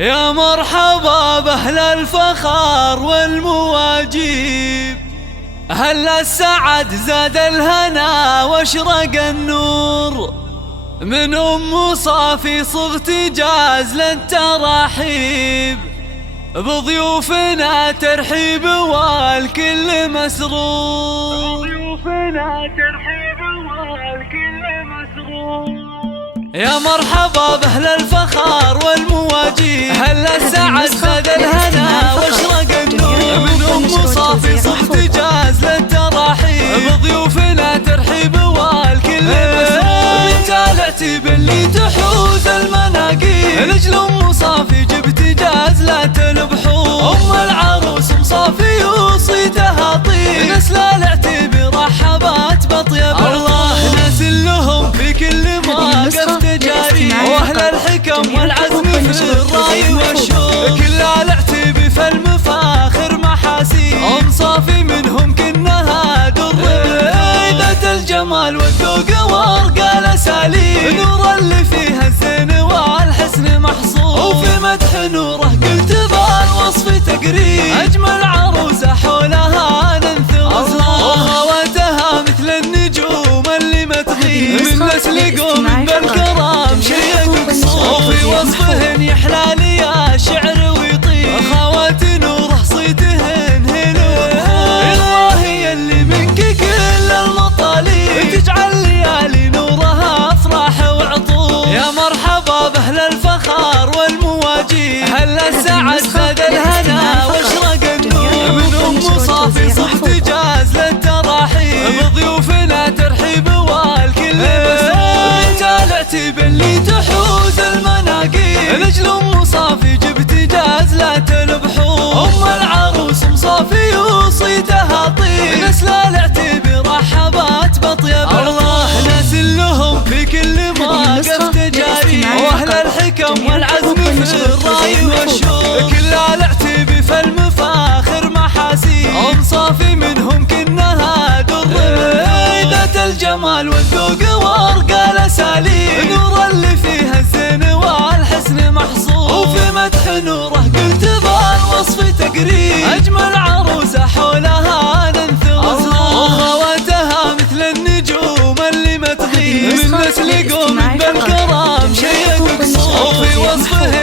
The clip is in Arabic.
يا مرحبا بأهل الفخار والمواجيب، أهل السعد زاد الهنا واشرق النور، من أم صافي صغت جاز للتراحيب، بضيوفنا ترحيب والكل مسرور، بضيوفنا ترحيب والكل مسرور. يا مرحبا بأهل الفخار والمواجيب، أهل السعد زاد الهنا واشرق النور، من أم صافي صغت جاز للتراحيب، بضيوفنا ترحيب والكل مسرور. بنت العتيب اللي تحوز المناقيب، لجل أم صافي جبت جاز لا تنبحور، أم العروس أم صافي وصيتها طيب، نسل العتيب رحبت بطيب الله، ناس لهم في كل مواقف تجاري، واهل الحكم والعزم في الراي والشوق، كل العتيب في المفاخر محاسيب، أم صافي منهم كنها در ذات الجمال والذوق وارقى الاساليب، نور اللي فيها الزين والحسن محصور، وفي مدح نوره قلت بالوصف تقريب، اجمل عروسه حولها ننثر، وخواتها مثل النجوم اللي ما تغيب، من نسل قوم بالكرام شيء قصور، وفي وصفهن يحلى لي يا شعر ويطيب، خوات نوره صيتهن هنا الله يلي منك كل المطالب، تجعل ليالي نورها افراح وعطور. يا مرحبا باهل الفخار والمواجيب، اهل السعد زاد الهنا واشرق النور، من ام صافي صغت جاز للتراحيب، بضيوفنا ترحيب والكل مسرور. بنت العتيب اللي تحوز المناقيب، لجل ام صافي جبت جاز لا تنبحور، ام العروس ام صافي وصيتها طيب، نسل العتيب رحبت بطيب الله، ناس لهم في كل مواقف تجاري، واهل الحكم والعزم في الراي والشوق، كل العتيب في المفاخر محاسيب، ام صافي منهم كنها در ذات الجمال والذوق وارقى الاساليب، نور اللي فيها الزين والحسن محصور، وفي مدح نوره قلت بالوصف تقريب، اجمل عروسه حولها ننثر، وخواتها مثل النجوم اللي ما تغيب، من نسل قوم بالكرام شيء قصور، وفي وصفه